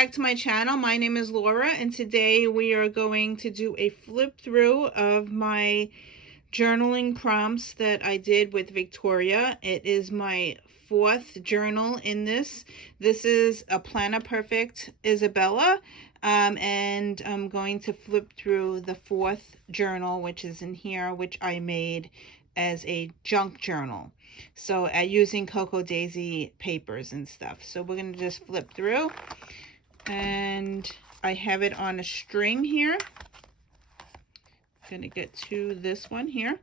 back to my channel. My name is Laura, and today we are going to do a flip through of my journaling prompts that I did with Victoria. It is my fourth journal in this. This is a Planner Perfect Isabella, and I'm going to flip through the fourth journal, which is in here, which I made as a junk journal. So using Cocoa Daisy papers and stuff. So we're going to just flip through, and I have it on a string here. Going to get to this one here,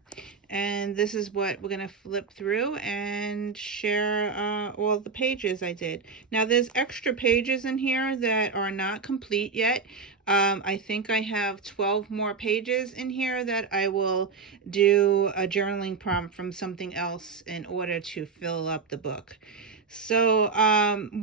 and this is what we're going to flip through and share all the pages I did. Now there's extra pages in here that are not complete yet. I think I have 12 more pages in here that I will do a journaling prompt from something else in order to fill up the book. So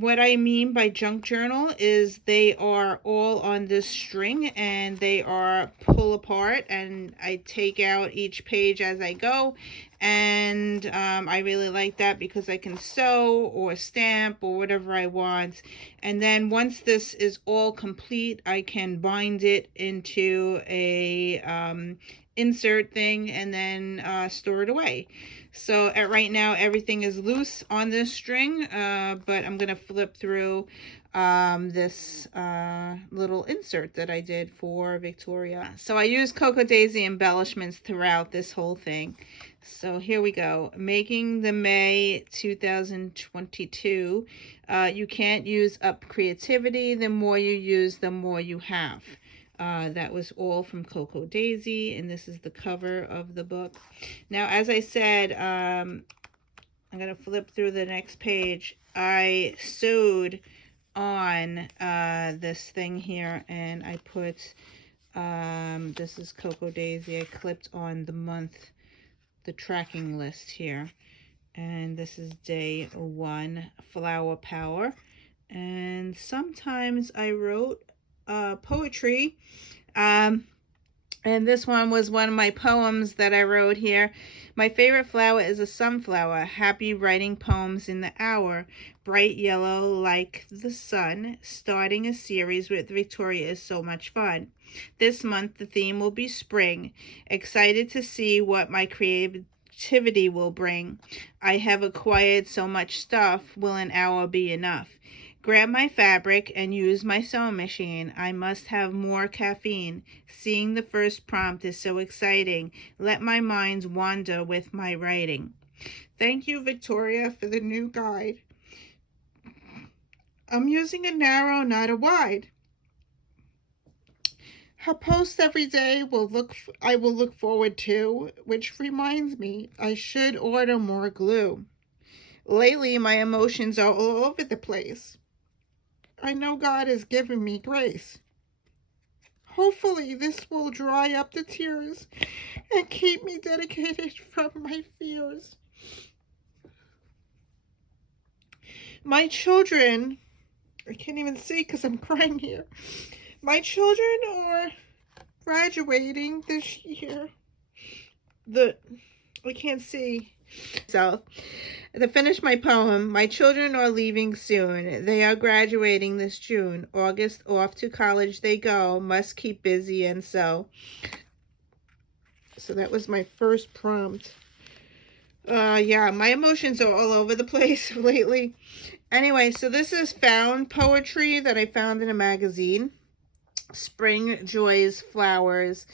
what I mean by junk journal is they are all on this string and they are pull apart, and I take out each page as I go, and I really like that because I can sew or stamp or whatever I want. And then once this is all complete, I can bind it into a insert thing and then store it away. So right now everything is loose on this string, but I'm gonna flip through this little insert that I did for Victoria. So I used Cocoa Daisy embellishments throughout this whole thing. So here we go. Making the May 2022. You can't use up creativity. The more you use, the more you have. That was all from Cocoa Daisy, and this is the cover of the book. Now, as I said, I'm going to flip through the next page. I sewed on this thing here, and I put, this is Cocoa Daisy. I clipped on the month, the tracking list here. And this is day 1, Flower Power. And sometimes I wrote poetry, and this one was one of my poems that I wrote here. My favorite flower is a sunflower, happy writing poems in the hour, bright yellow like the sun. Starting a series with Victoria is so much fun. This month the theme will be spring, excited to see what my creativity will bring. I have acquired so much stuff, will an hour be enough? Grab my fabric and use my sewing machine. I must have more caffeine. Seeing the first prompt is so exciting. Let my mind wander with my writing. Thank you, Victoria, for the new guide. I'm using a narrow, not a wide. Her posts every day I will look forward to, which reminds me I should order more glue. Lately, my emotions are all over the place. I know God has given me grace. Hopefully this will dry up the tears and keep me dedicated from my fears. My children, I can't even see because I'm crying here. My children are graduating this year. I can't see. So, to finish my poem, my children are leaving soon. They are graduating this June. August, off to college they go. Must keep busy and sew. So that was my first prompt. Yeah, my emotions are all over the place lately. Anyway, so this is found poetry that I found in a magazine. Spring joys, flowers,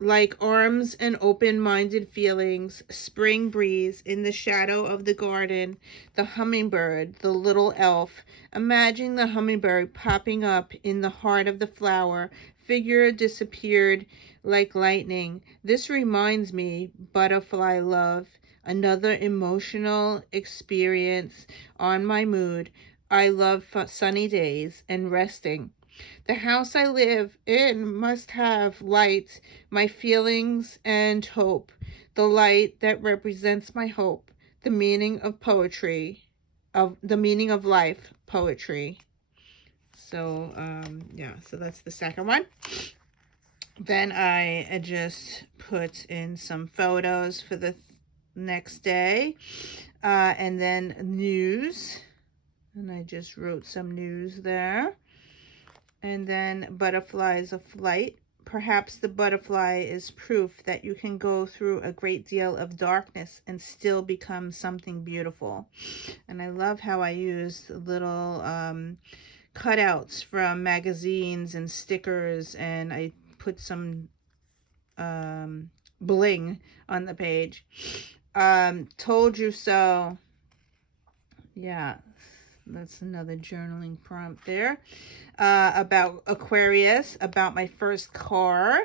like arms and open-minded feelings, spring breeze in the shadow of the garden, the hummingbird, the little elf. Imagine the hummingbird popping up in the heart of the flower, figure disappeared like lightning. This reminds me, butterfly love, another emotional experience on my mood. I love sunny days and resting. The house I live in must have light, my feelings and hope. The light that represents my hope, the meaning of poetry, of the meaning of life, poetry. So, yeah, so that's the second one. Then I just put in some photos for the next day, and then news. And I just wrote some news there. And then butterflies of flight. Perhaps the butterfly is proof that you can go through a great deal of darkness and still become something beautiful. And I love how I use little cutouts from magazines and stickers, and I put some bling on the page. Told you so. Yeah, that's another journaling prompt there. About Aquarius, about my first car.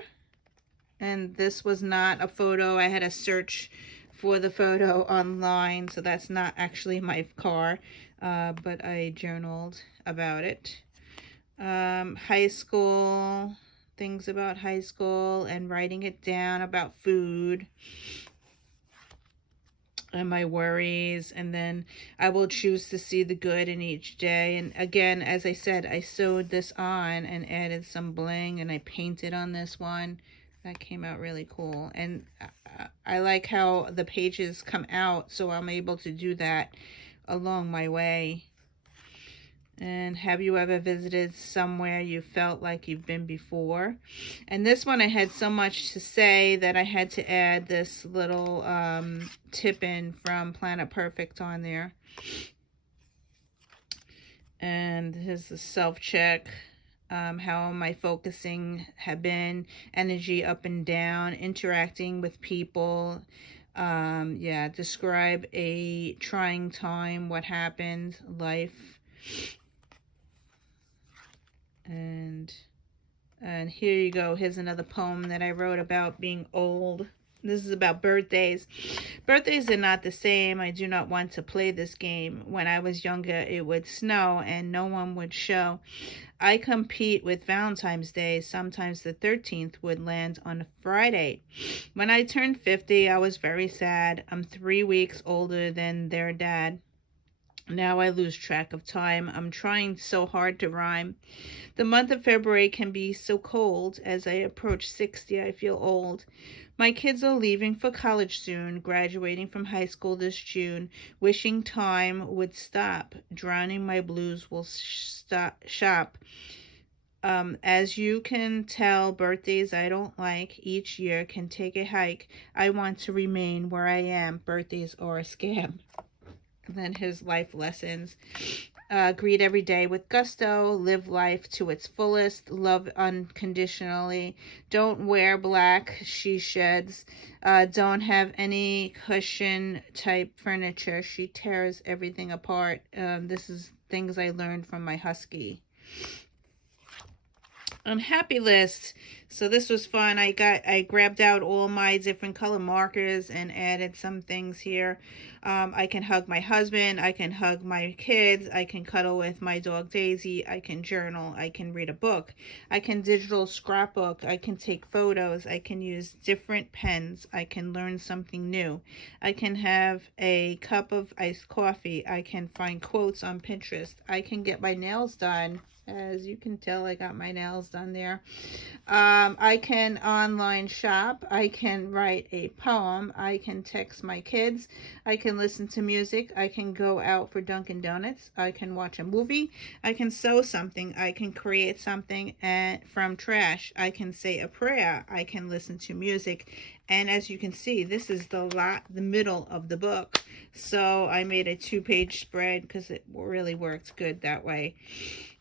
And this was not a photo. I had to search for the photo online, so that's not actually my car, but I journaled about it. High school, things about high school, and writing it down about food and my worries. And then I will choose to see the good in each day. And again, as I said, I sewed this on and added some bling, and I painted on this one. That came out really cool. And I like how the pages come out, so I'm able to do that along my way. And have you ever visited somewhere you felt like you've been before? And this one I had so much to say that I had to add this little tip in from Planet Perfect on there. And here's the self-check. How am I focusing have been, energy up and down, interacting with people. Yeah, describe a trying time, what happened, life. And here you go. Here's another poem that I wrote about being old. This is about birthdays. Birthdays are not the same. I do not want to play this game. When I was younger, it would snow and no one would show. I compete with Valentine's Day. Sometimes the 13th would land on a Friday. When I turned 50, I was very sad. I'm 3 weeks older than their dad. Now I lose track of time. I'm trying so hard to rhyme. The month of February can be so cold. As I approach 60, I feel old. My kids are leaving for college soon, graduating from high school this June, wishing time would stop. Drowning my blues will shop. As you can tell, birthdays I don't like. Each year can take a hike. I want to remain where I am. Birthdays are a scam. And then his life lessons. Greet every day with gusto. Live life to its fullest. Love unconditionally. Don't wear black, she sheds. Don't have any cushion type furniture. She tears everything apart. This is things I learned from my husky. Happy list. So this was fun. I grabbed out all my different color markers and added some things here. I can hug my husband. I can hug my kids. I can cuddle with my dog Daisy. I can journal. I can read a book. I can digital scrapbook. I can take photos. I can use different pens. I can learn something new. I can have a cup of iced coffee. I can find quotes on Pinterest. I can get my nails done. As you can tell, I got my nails done there. I can online shop. I can write a poem. I can text my kids. I can listen to music. I can go out for Dunkin' Donuts. I can watch a movie. I can sew something. I can create something from trash. I can say a prayer. I can listen to music. And as you can see, this is the middle of the book. So I made a 2-page spread because it really worked good that way.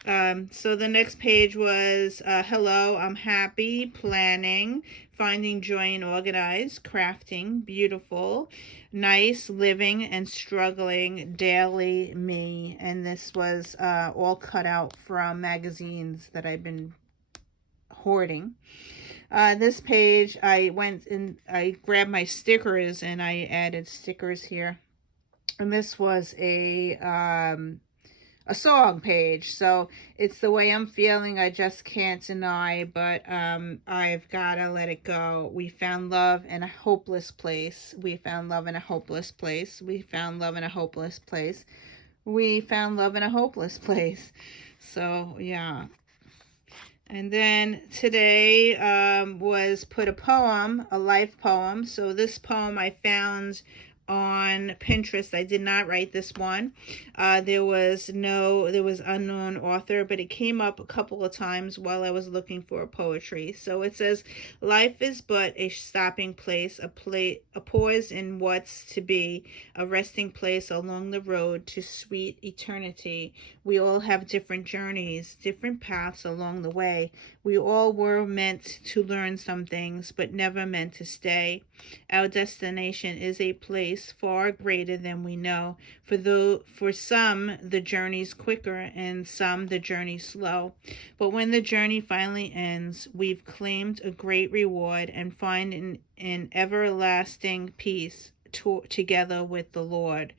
So the next page was hello, I'm happy, planning, finding joy and organized, crafting, beautiful, nice, living and struggling, daily me. And this was all cut out from magazines that I've been hoarding. This page, I went and I grabbed my stickers and I added stickers here. And this was a song page. So it's the way I'm feeling. I just can't deny, but I've got to let it go. We found love in a hopeless place. We found love in a hopeless place. We found love in a hopeless place. We found love in a hopeless place. So yeah. And then today was put a poem, a life poem. So this poem I found on Pinterest. I did not write this one. There was unknown author, but it came up a couple of times while I was looking for poetry. So it says, life is but a stopping place, a pause in what's to be, a resting place along the road to sweet eternity. We all have different journeys, different paths along the way. We all were meant to learn some things, but never meant to stay. Our destination is a place far greater than we know. For some, the journey's quicker, and some the journey's slow. But when the journey finally ends, we've claimed a great reward and find an everlasting peace together with the Lord.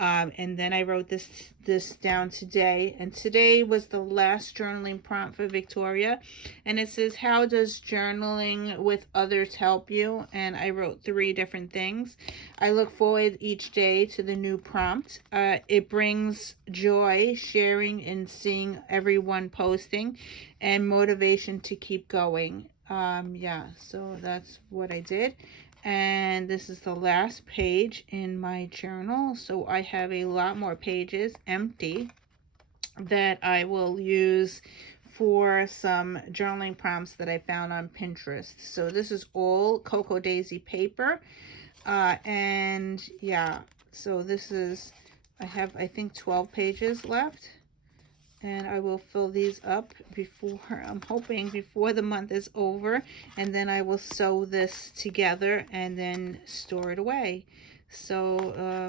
And then I wrote this down today, and today was the last journaling prompt for Victoria, and it says, how does journaling with others help you? And I wrote 3 different things. I look forward each day to the new prompt. It brings joy sharing and seeing everyone posting, and motivation to keep going. So that's what I did. And this is the last page in my journal, so I have a lot more pages empty that I will use for some journaling prompts that I found on Pinterest. So this is all Cocoa Daisy paper, and yeah, so this is, I have, I think, 12 pages left, and I will fill these up before, I'm hoping before the month is over, and then I will sew this together and then store it away. So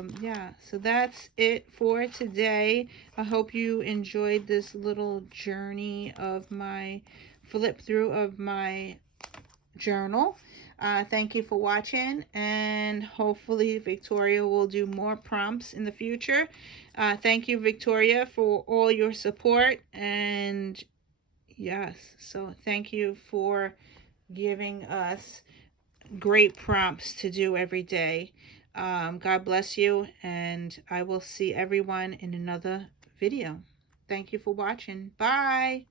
so that's it for today. I hope you enjoyed this little journey of my flip through of my journal. Thank you for watching, and hopefully Victoria will do more prompts in the future. Thank you, Victoria, for all your support, and yes, so thank you for giving us great prompts to do every day. God bless you, and I will see everyone in another video. Thank you for watching. Bye.